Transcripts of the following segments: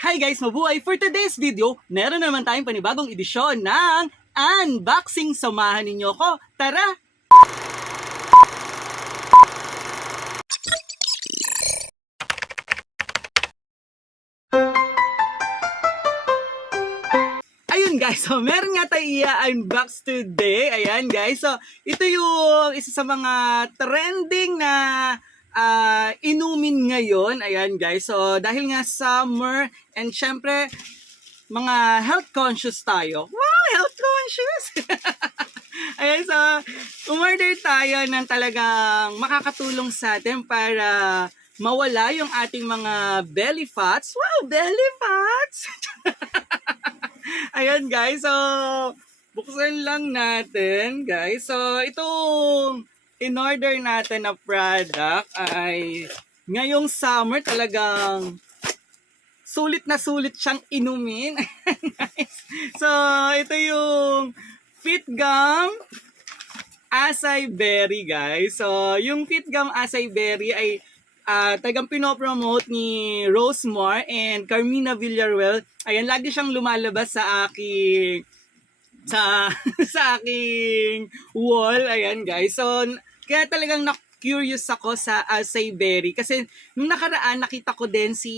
Hi guys, mabuhay! For today's video, meron naman tayong panibagong edisyon ng unboxing. Samahan ninyo ko. Tara! Ayun guys, so meron nga tayo i-unbox today. Ayan guys, so ito yung isa sa mga trending na inumin ngayon. Ayan guys, so dahil nga summer and syempre mga health conscious tayo. Wow, health conscious! Ayan, so umorder tayo ng talagang makakatulong sa atin para mawala yung ating mga belly fats. Wow, belly fats! Ayan guys, so buksan lang natin guys. So itong in-order natin na product ay ngayong summer talagang sulit na sulit siyang inumin. So ito yung Fit Gum Acai Berry guys. So yung Fit Gum Acai Berry ay tagang pinopromote ni Rosemar and Carmina Villarreal. Ayan, lagi siyang lumalabas sa aking sa aking wall. Ayan guys. So kaya talagang na-curious ako sa acai berry kasi nung nakaraan nakita ko din si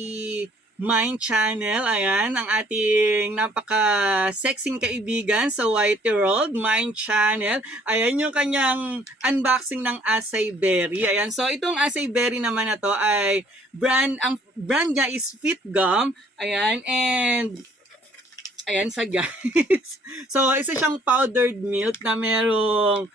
Mind Channel, ayan, ang ating napaka-sexing kaibigan sa White World, Mind Channel. Ayan yung kanyang unboxing ng acai berry. Ayan, so itong acai berry naman na to ay ang brand niya is Fit Gum. Ayan, and ayan sa guys. So isa siyang powdered milk na merong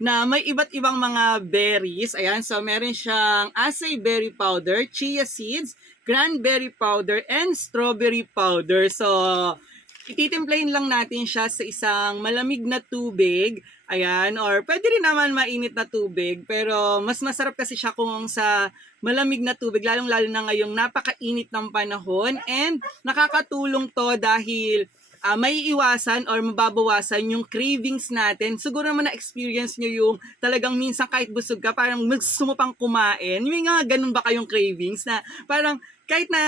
na may iba't ibang mga berries. Ayan, so meron siyang acai berry powder, chia seeds, cranberry powder, and strawberry powder. So, ititimplahin lang natin siya sa isang malamig na tubig. Ayan, or pwede rin naman mainit na tubig. Pero mas masarap kasi siya kung sa malamig na tubig, lalong-lalo na ngayong napakainit ng panahon. And nakakatulong to dahil may iwasan or mababawasan yung cravings natin. Siguro naman na-experience nyo yung talagang minsan kahit busog ka, parang gusto mo pang kumain. Yung nga ganun ba kayong cravings na parang kahit na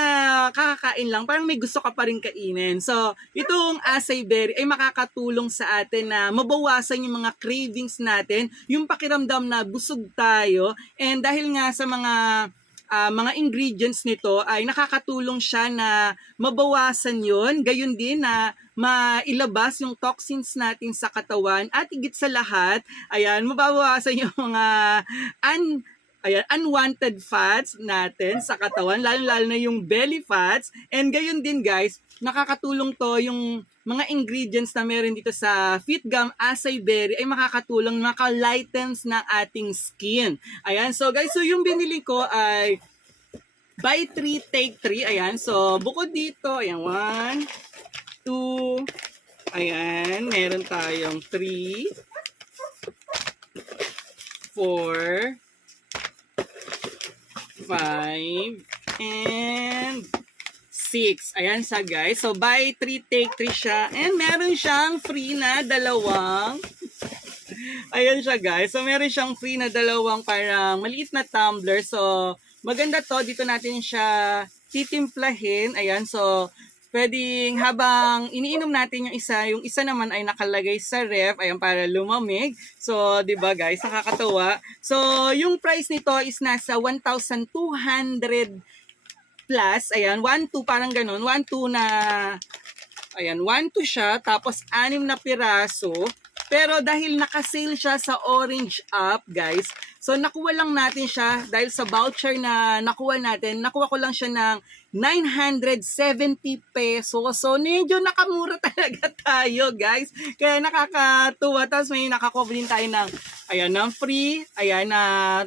kakakain lang, parang may gusto ka pa rin kainin. So, itong acai berry ay makakatulong sa atin na mabawasan yung mga cravings natin, yung pakiramdam na busog tayo. And dahil nga sa mga ingredients nito ay nakakatulong siya na mabawasan yon, gayon din na mailabas yung toxins natin sa katawan at higit sa lahat, ayan, mababawasan yung mga unwanted fats natin sa katawan, lalo-lalo na yung belly fats. And gayon din guys, nakakatulong to yung mga ingredients na meron dito sa Fit Gum Acai Berry ay makakatulong, maka-lightens ng ating skin. Ayan, so guys, so yung binili ko ay buy 3, take 3. Ayan, so bukod dito, ayan, 1, 2, ayan, meron tayong 3, 4, 5, and 6. Ayan sa guys. So, buy 3, take 3 siya. And meron siyang free na dalawang. Ayan siya guys. So, meron siyang free na dalawang parang maliit na tumbler. So, maganda to. Dito natin siya titimplahin. Ayan. So, pwedeng habang iniinom natin yung isa naman ay nakalagay sa ref, ayan, para lumamig. So, 'di ba guys, nakakatuwa. So, yung price nito is nasa 1,200 plus, ayan, 1-2 parang ganun, 1-2 na, ayan, 1-2 siya, tapos 6 na piraso. Pero dahil naka-sale siya sa Orange app, guys, so nakuha lang natin siya dahil sa voucher na nakuha natin, nakuha ko lang siya ng 970 pesos. So medyo nakamura talaga tayo, guys. Kaya nakakatuwa. Tapos may nakakover din tayo ng, ayan, ng free, ayan, na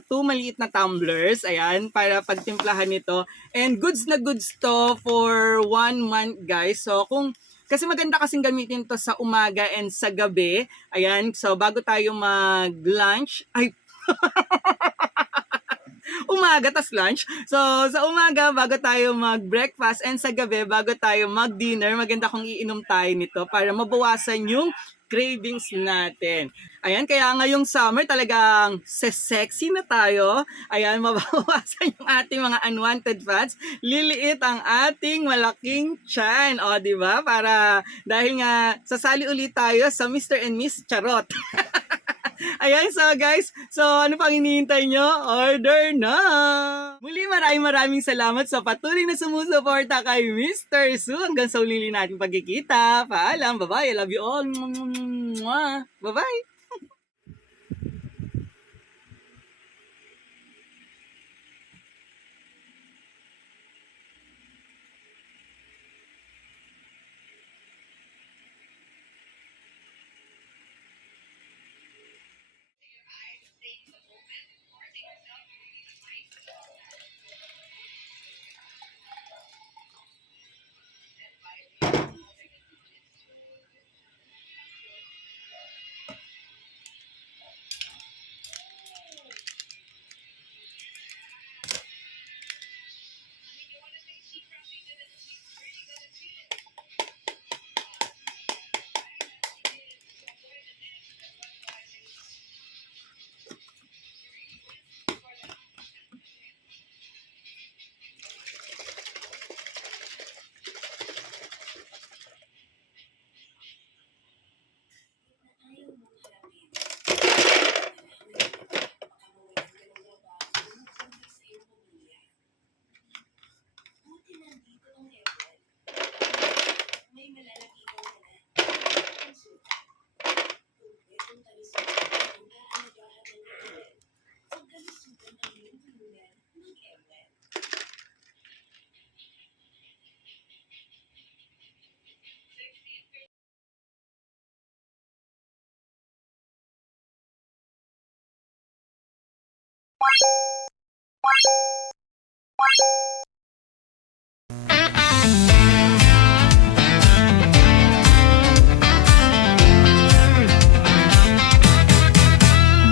2 maliit na tumblers, ayan, para pagtimplahan nito. And goods na goods to for 1 month, guys. So kasi maganda kasing gamitin to sa umaga and sa gabi. Ayan, so bago tayo mag-lunch, ay, umaga tas lunch. So, sa umaga, bago tayo mag-breakfast and sa gabi, bago tayo mag-dinner, maganda kung iinom tayo nito para mabawasan yung cravings natin. Ayan, kaya ngayong summer talagang sexy na tayo. Ayan, mabawasan yung ating mga unwanted fats. Liliit ang ating malaking tiyan. O, di ba? Para, dahil nga, sasali ulit tayo sa Mr. and Miss Charot. Ayan, so guys, so ano pang hinihintay nyo? Order na! Muli maraming salamat sa patuloy na sumusuporta kay Mr. Su. Hanggang sa uli natin pagkikita. Paalam, bye-bye, I love you all. Bye-bye!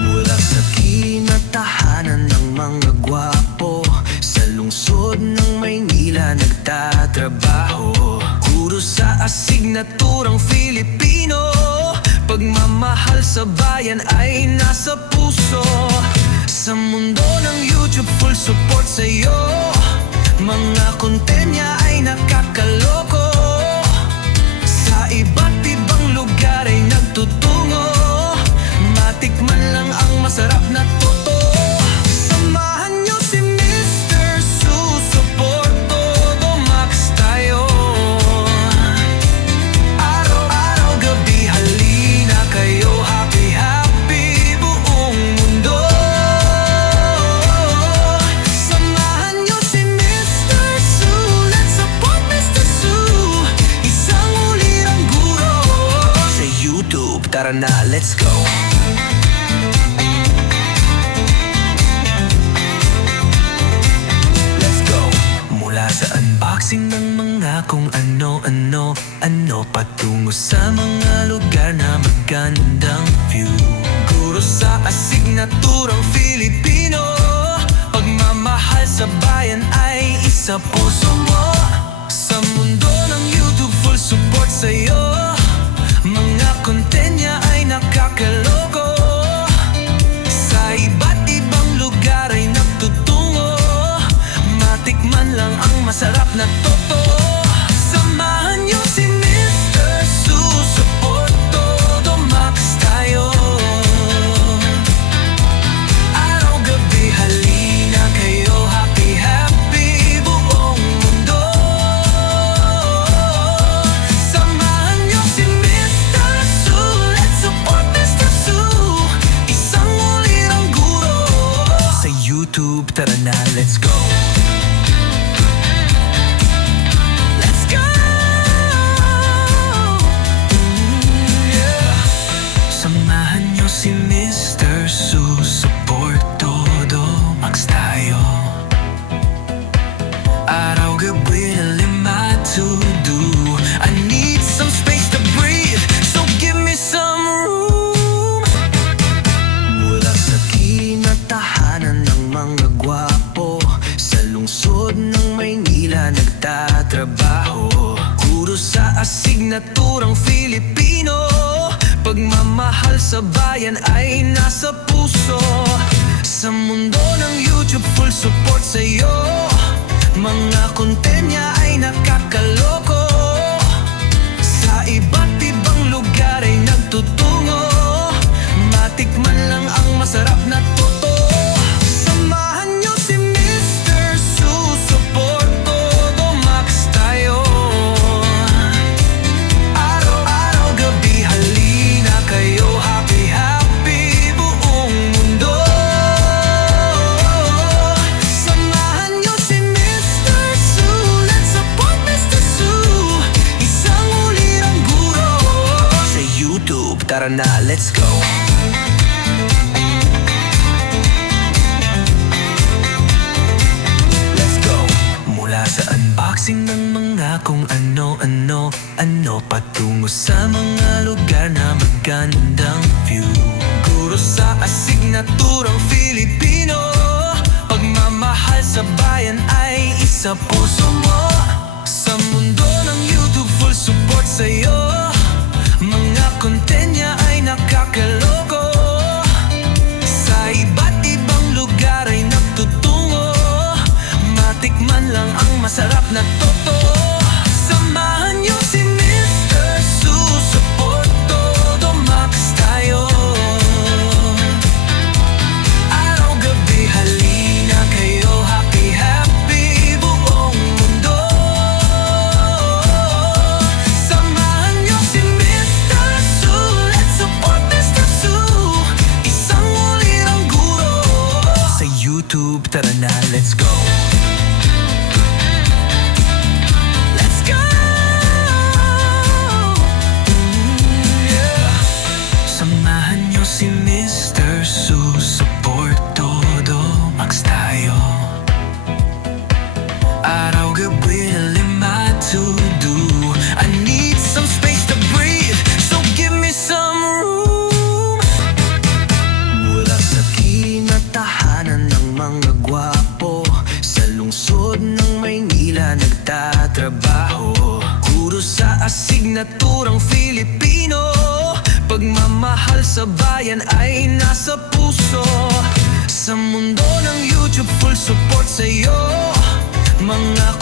Mula sa kinatahanan ng mga gwapo, sa lungsod ng Maynila nagtatrabaho. Guro sa asignaturang Filipino, pagmamahal sa bayan ay nasa puso. Sa mundo ng YouTube, full support sa'yo. Mga content niya ay nakakaloko. Sa iba't ibang lugar ay nagtutungo. Matikman lang ang masarap na totoo. Samahan niyo si Mr. Su, support todo max tayo. Araw-araw, gabi, halina kayo. Happy, happy buong mundo. Samahan niyo si Mr. Su, let's support Mr. Su. Isang ulirang guro sa YouTube, tara na, let's go. Mula sa unboxing ng mga kung ano-ano, patungo sa mga lugar na magandang view. Guro sa asignaturang Filipino, pagmamahal sa bayan ay isa puso mo. Sa mundo ng YouTube, full support sa'yo. Mga content niya ay nakakaloko. Sa iba't ibang lugar ay nagtutungo. Matikman lang ang masarap na totoo. Samahan niyo si Mr. Su, support todo max tayo. Araw-gabi, halina kayo. Happy, happy buong mundo. Samahan niyo si Mr. Su, let's support Mr. Su. Isang ulirang guro sa YouTube, tara na, let's go. lungsod ng Maynila nagtatrabaho. Guro sa asignaturang Filipino, pagmamahal sa bayan ay nasa puso. Sa mundo ng YouTube, full support sa'yo. Mga content niya ay nakakaloko. Sa iba't ibang lugar ay nagtutungo. Matikman lang ang masarap na totoo. Samahan niyo si Mr. Support todo max tayo. Araw-araw gabi halina kayo, happy happy buong mundo. Samahan niyo si Mr. Su, let's support Mr. Su. Isang ulirang guro sa YouTube, tara na, let's go. Mula sa unboxing ng mga kung ano-ano patungo sa mga lugar na magandang view. Guro sa asignaturang Filipino, pagmamahal sa bayan ay isa puso mo. Sa mundo ng YouTube, full support sa'yo. Mga content niya ay nakakaloko. Sa iba't ibang lugar ay nagtutungo. Matikman lang ang masarap na totoo. Samahan niyo si Mr. Su, support todo max tayo. Araw-gabi halina kayo, happy happy buong mundo. Samahan niyo si Mr. Su, let's support Mr. Su. Isang ulirang guro sa YouTube, tara na, let's go. Si Mr. Su, support todo max tayo. Araw-gabi na 5 to do. I need some space to breathe, so give me some room. Mula sa kinatahanan ng mga gwapo, sa lungsod ng Maynila nagtatrabaho. Guro sa asignaturang Filipino, pagmamahal sa bayan ay nasa puso. Sa mundo ng YouTube, full support sa'yo. Mga